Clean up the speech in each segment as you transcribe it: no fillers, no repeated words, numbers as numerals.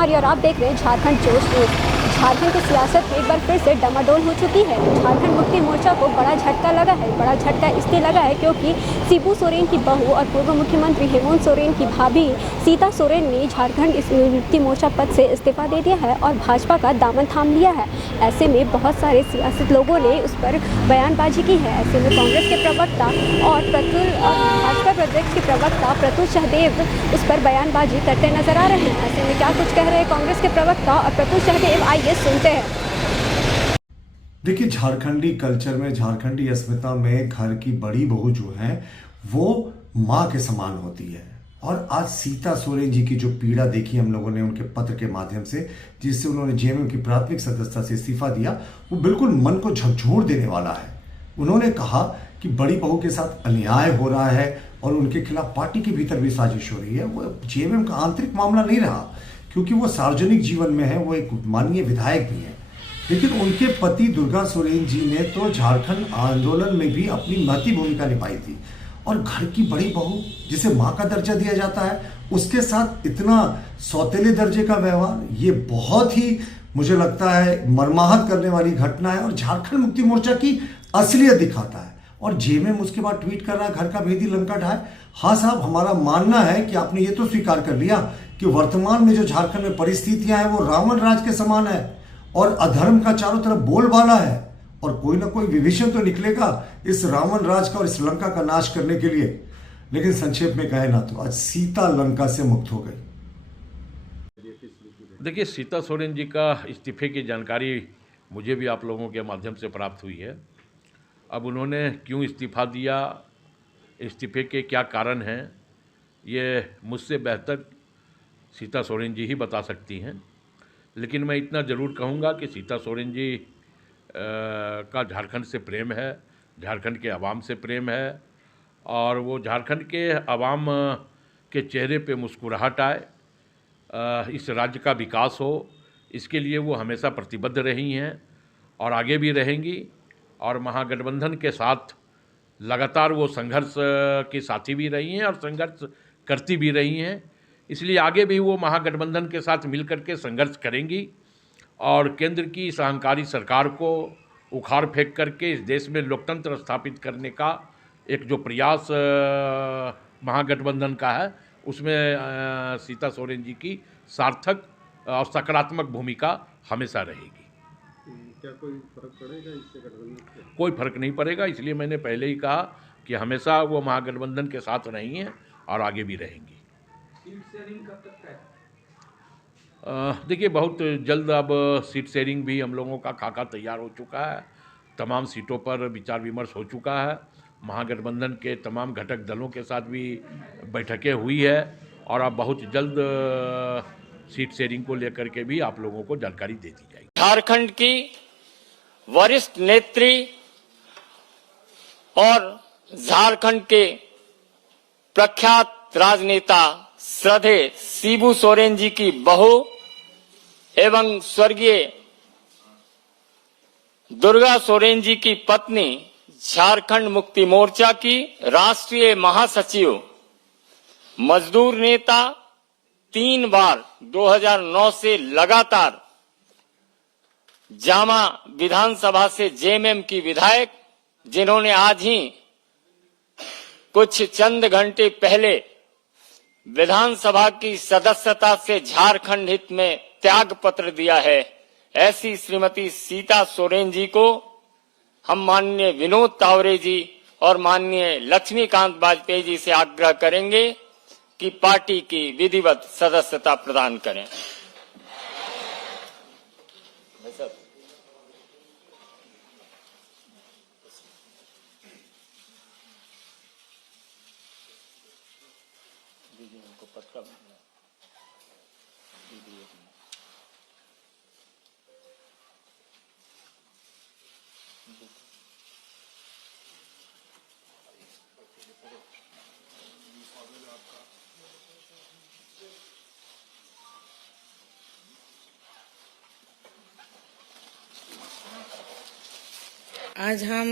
कुमारी और आप देख रहे हैं झारखंड जोश न्यूज। झारखंड की सियासत में एक बार फिर से डमाडोल हो चुकी है। झारखंड मुक्ति मोर्चा को बड़ा झटका लगा है। बड़ा झटका इसलिए लगा है क्योंकि शिबू सोरेन की बहू और पूर्व मुख्यमंत्री हेमंत सोरेन की भाभी सीता सोरेन ने झारखंड मुक्ति मोर्चा पद से इस्तीफा दे दिया है और भाजपा का दामन थाम लिया है। ऐसे में बहुत सारे सियासत लोगों ने उस पर बयानबाजी की है। ऐसे में कांग्रेस के प्रवक्ता और भाजपा प्रदेश के प्रवक्ता प्रतुल सहदेव उस पर बयानबाजी करते नजर आ रहे हैं। ऐसे में क्या कुछ कह रहे हैं कांग्रेस के प्रवक्ता और प्रतुल सहदेव, आइए सुनते हैं। देखिए, झारखंडी कल्चर में, झारखंडी अस्मिता में घर की बड़ी बहू जो है वो माँ के समान होती है। और आज सीता सोरेन जी की जो पीड़ा देखी हम लोगों ने उनके पत्र के माध्यम से, जिससे उन्होंने जेएमएम की प्राथमिक सदस्यता से इस्तीफा दिया, वो बिल्कुल मन को झकझोर देने वाला है। उन्होंने कहा कि बड़ी बहू के साथ अन्याय हो रहा है और उनके खिलाफ पार्टी के भीतर भी साजिश हो रही है। वो जेएमएम का आंतरिक मामला नहीं रहा, क्योंकि वो सार्वजनिक जीवन में है, वो एक माननीय विधायक भी है। लेकिन उनके पति दुर्गा सोरेन जी ने तो झारखंड आंदोलन में भी अपनी महती भूमिका निभाई थी। और घर की बड़ी बहू जिसे माँ का दर्जा दिया जाता है, उसके साथ इतना सौतेले दर्जे का व्यवहार, ये बहुत ही मुझे लगता है मर्माहत करने वाली घटना है और झारखंड मुक्ति मोर्चा की असलियत दिखाता है। और जेएमएम उसके बाद ट्वीट कर रहा है, घर का भेदी लंका ढाए। हाँ साहब, हमारा मानना है कि आपने ये तो स्वीकार कर लिया कि वर्तमान में जो झारखंड में परिस्थितियां हैं वो रावण राज के समान है और अधर्म का चारों तरफ बोलबाला है और कोई ना कोई विभीषण तो निकलेगा इस रावण राज का और इस लंका का नाश करने के लिए। लेकिन संक्षेप में कहे ना तो आज सीता लंका से मुक्त हो गई। देखिए, सीता सोरेन जी का इस्तीफे की जानकारी मुझे भी आप लोगों के माध्यम से प्राप्त हुई है। अब उन्होंने क्यों इस्तीफा दिया, इस्तीफे के क्या कारण हैं, ये मुझसे बेहतर सीता सोरेन जी ही बता सकती हैं। लेकिन मैं इतना ज़रूर कहूँगा कि सीता सोरेन जी का झारखंड से प्रेम है, झारखंड के अवाम से प्रेम है और वो झारखंड के अवाम के चेहरे पे मुस्कुराहट आए, इस राज्य का विकास हो, इसके लिए वो हमेशा प्रतिबद्ध रही हैं और आगे भी रहेंगी। और महागठबंधन के साथ लगातार वो संघर्ष की साथी भी रही हैं और संघर्ष करती भी रही हैं। इसलिए आगे भी वो महागठबंधन के साथ मिलकर के संघर्ष करेंगी और केंद्र की इस अहंकारी सरकार को उखाड़ फेंक करके इस देश में लोकतंत्र स्थापित करने का एक जो प्रयास महागठबंधन का है, उसमें सीता सोरेन जी की सार्थक और सकारात्मक भूमिका हमेशा रहेगी। क्या कोई फर्क पड़ेगा इससे गठबंधन से? कोई फर्क नहीं पड़ेगा, इसलिए मैंने पहले ही कहा कि हमेशा वो महागठबंधन के साथ रही हैं और आगे भी रहेंगी। सीट शेयरिंग कब तक है? देखिए, बहुत जल्द अब सीट शेयरिंग भी हम लोगों का खाका तैयार हो चुका है। तमाम सीटों पर विचार विमर्श हो चुका है। महागठबंधन के तमाम घटक दलों के साथ भी बैठकें हुई है और अब बहुत जल्द सीट शेयरिंग को लेकर के भी आप लोगों को जानकारी दे दी जाएगी। झारखंड की वरिष्ठ नेत्री और झारखंड के प्रख्यात राजनेता श्रद्धेय शिबू सोरेन जी की बहू एवं स्वर्गीय दुर्गा सोरेन जी की पत्नी, झारखंड मुक्ति मोर्चा की राष्ट्रीय महासचिव, मजदूर नेता, 3 बार 2009 से लगातार जामा विधानसभा से जेएमएम की विधायक, जिन्होंने आज ही कुछ चंद घंटे पहले विधानसभा की सदस्यता से झारखंड हित में त्याग पत्र दिया है, ऐसी श्रीमती सीता सोरेन जी को हम माननीय विनोद तावरे जी और माननीय लक्ष्मीकांत वाजपेयी जी से आग्रह करेंगे कि पार्टी की विधिवत सदस्यता प्रदान करें। आज हम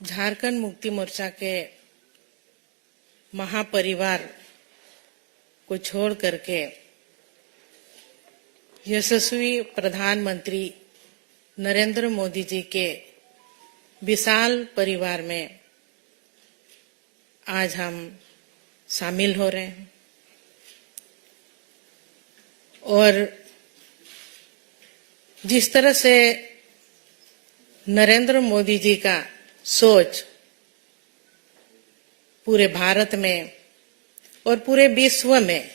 झारखंड मुक्ति मोर्चा के महापरिवार को छोड़ करके यशस्वी प्रधानमंत्री नरेंद्र मोदी जी के विशाल परिवार में आज हम शामिल हो रहे हैं और जिस तरह से नरेंद्र मोदी जी का सोच पूरे भारत में और पूरे विश्व में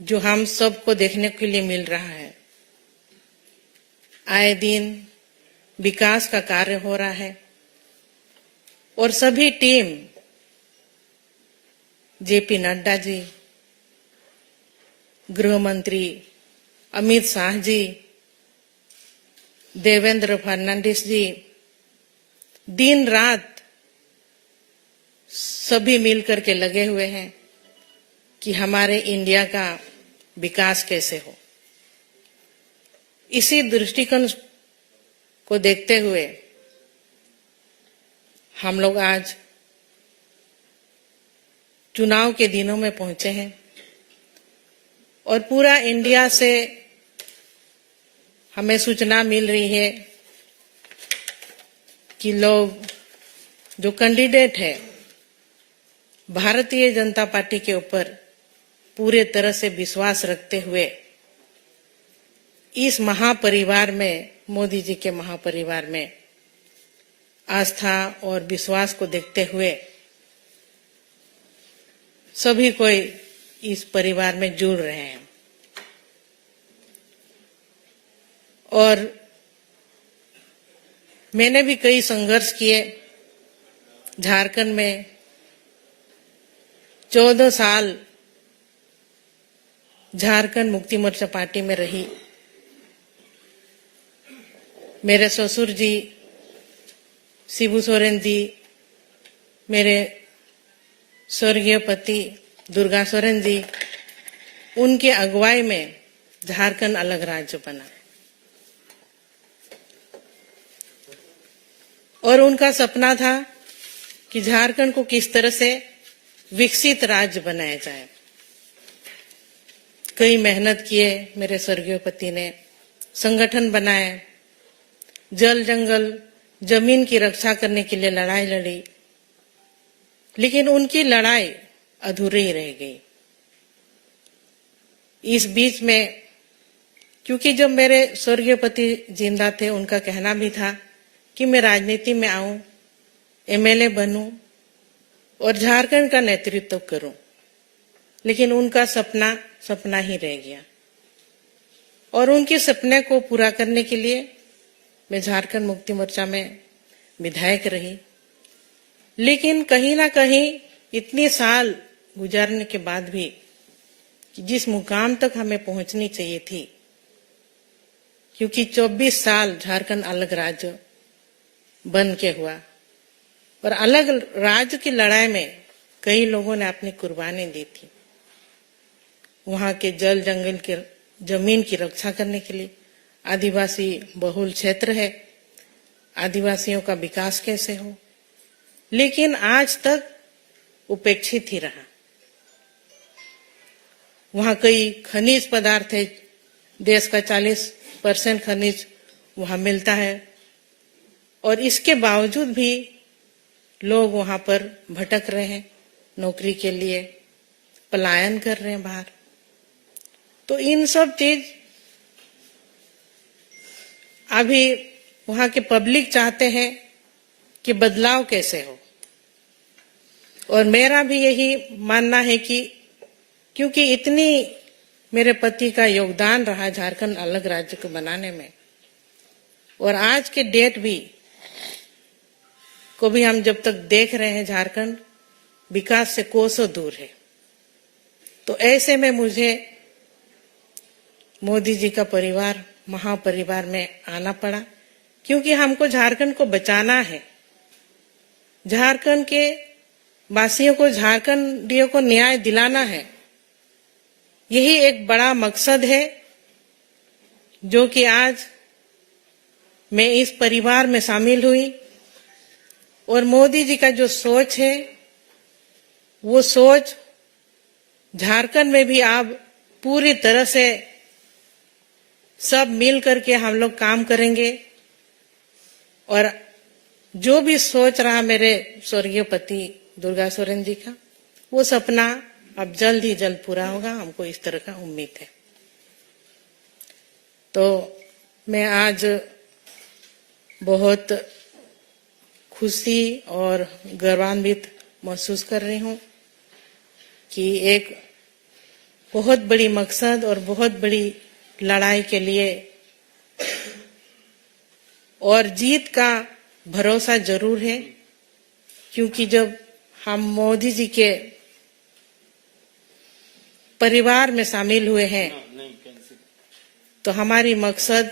जो हम सबको देखने के लिए मिल रहा है, आए दिन विकास का कार्य हो रहा है और सभी टीम जेपी नड्डा जी, गृह मंत्री अमित शाह जी, देवेंद्र फडणवीस जी, दिन रात सभी मिलकर के लगे हुए हैं कि हमारे इंडिया का विकास कैसे हो। इसी दृष्टिकोण को देखते हुए हम लोग आज चुनाव के दिनों में पहुंचे हैं और पूरा इंडिया से हमें सूचना मिल रही है कि लोग जो कैंडिडेट है भारतीय जनता पार्टी के ऊपर पूरे तरह से विश्वास रखते हुए इस महापरिवार में, मोदी जी के महापरिवार में आस्था और विश्वास को देखते हुए सभी कोई इस परिवार में जुड़ रहे हैं। और मैंने भी कई संघर्ष किए। झारखंड में 14 साल झारखंड मुक्ति मोर्चा पार्टी में रही। मेरे ससुर जी शिबू सोरेन जी, मेरे स्वर्गीय पति दुर्गा सोरेन जी, उनके अगुवाई में झारखंड अलग राज्य बना और उनका सपना था कि झारखंड को किस तरह से विकसित राज्य बनाया जाए। कई मेहनत किए मेरे स्वर्गीय पति ने, संगठन बनाए, जल जंगल जमीन की रक्षा करने के लिए लड़ाई लड़ी, लेकिन उनकी लड़ाई अधूरी ही रह गई। इस बीच में क्योंकि जब मेरे स्वर्गीय पति जिंदा थे, उनका कहना भी था कि मैं राजनीति में आऊं, एमएलए बनूं और झारखंड का नेतृत्व करूं, लेकिन उनका सपना ही रह गया। और उनके सपने को पूरा करने के लिए मैं झारखंड मुक्ति मोर्चा में विधायक रही। लेकिन कहीं ना कहीं इतने साल गुजारने के बाद भी कि जिस मुकाम तक हमें पहुंचनी चाहिए थी, क्योंकि 24 साल झारखंड अलग राज्य बन के हुआ और अलग राज्य की लड़ाई में कई लोगों ने अपनी कुर्बानी दी थी। वहां के जल जंगल के जमीन की रक्षा करने के लिए, आदिवासी बहुल क्षेत्र है, आदिवासियों का विकास कैसे हो, लेकिन आज तक उपेक्षित ही रहा। वहां कई खनिज पदार्थ है, देश का 40% खनिज वहां मिलता है और इसके बावजूद भी लोग वहां पर भटक रहे हैं, नौकरी के लिए पलायन कर रहे हैं बाहर। तो इन सब चीज अभी वहां के पब्लिक चाहते हैं कि बदलाव कैसे हो। और मेरा भी यही मानना है कि क्योंकि इतनी मेरे पति का योगदान रहा झारखंड अलग राज्य को बनाने में, और आज के डेट भी को भी हम जब तक देख रहे हैं झारखंड विकास से कोसों दूर है, तो ऐसे में मुझे मोदी जी का परिवार, महापरिवार में आना पड़ा, क्योंकि हमको झारखंड को बचाना है। झारखंड के वासियों को, झारखंडियों को न्याय दिलाना है। यही एक बड़ा मकसद है जो कि आज मैं इस परिवार में शामिल हुई। और मोदी जी का जो सोच है, वो सोच झारखंड में भी अब पूरी तरह से सब मिल करके हम लोग काम करेंगे और जो भी सोच रहा मेरे स्वर्गीय पति दुर्गा सोरेन जी का, वो सपना अब जल्द ही जल्द पूरा होगा, हमको इस तरह का उम्मीद है। तो मैं आज बहुत खुशी और गर्वान्वित महसूस कर रही हूँ कि एक बहुत बड़ी मकसद और बहुत बड़ी लड़ाई के लिए और जीत का भरोसा जरूर है, क्योंकि जब हम मोदी जी के परिवार में शामिल हुए हैं तो हमारी मकसद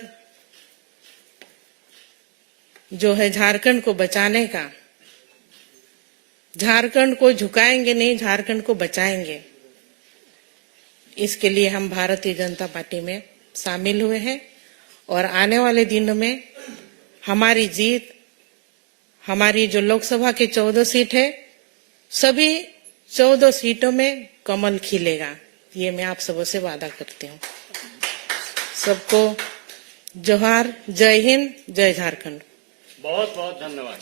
जो है झारखंड को बचाने का, झारखंड को झुकाएंगे नहीं, झारखंड को बचाएंगे, इसके लिए हम भारतीय जनता पार्टी में शामिल हुए हैं। और आने वाले दिनों में हमारी जीत, हमारी जो लोकसभा के 14 सीट है, सभी 14 सीटों में कमल खिलेगा, ये मैं आप सबों से वादा करती हूँ। सबको जोहार, जय हिंद, जय झारखंड। बहुत बहुत धन्यवाद।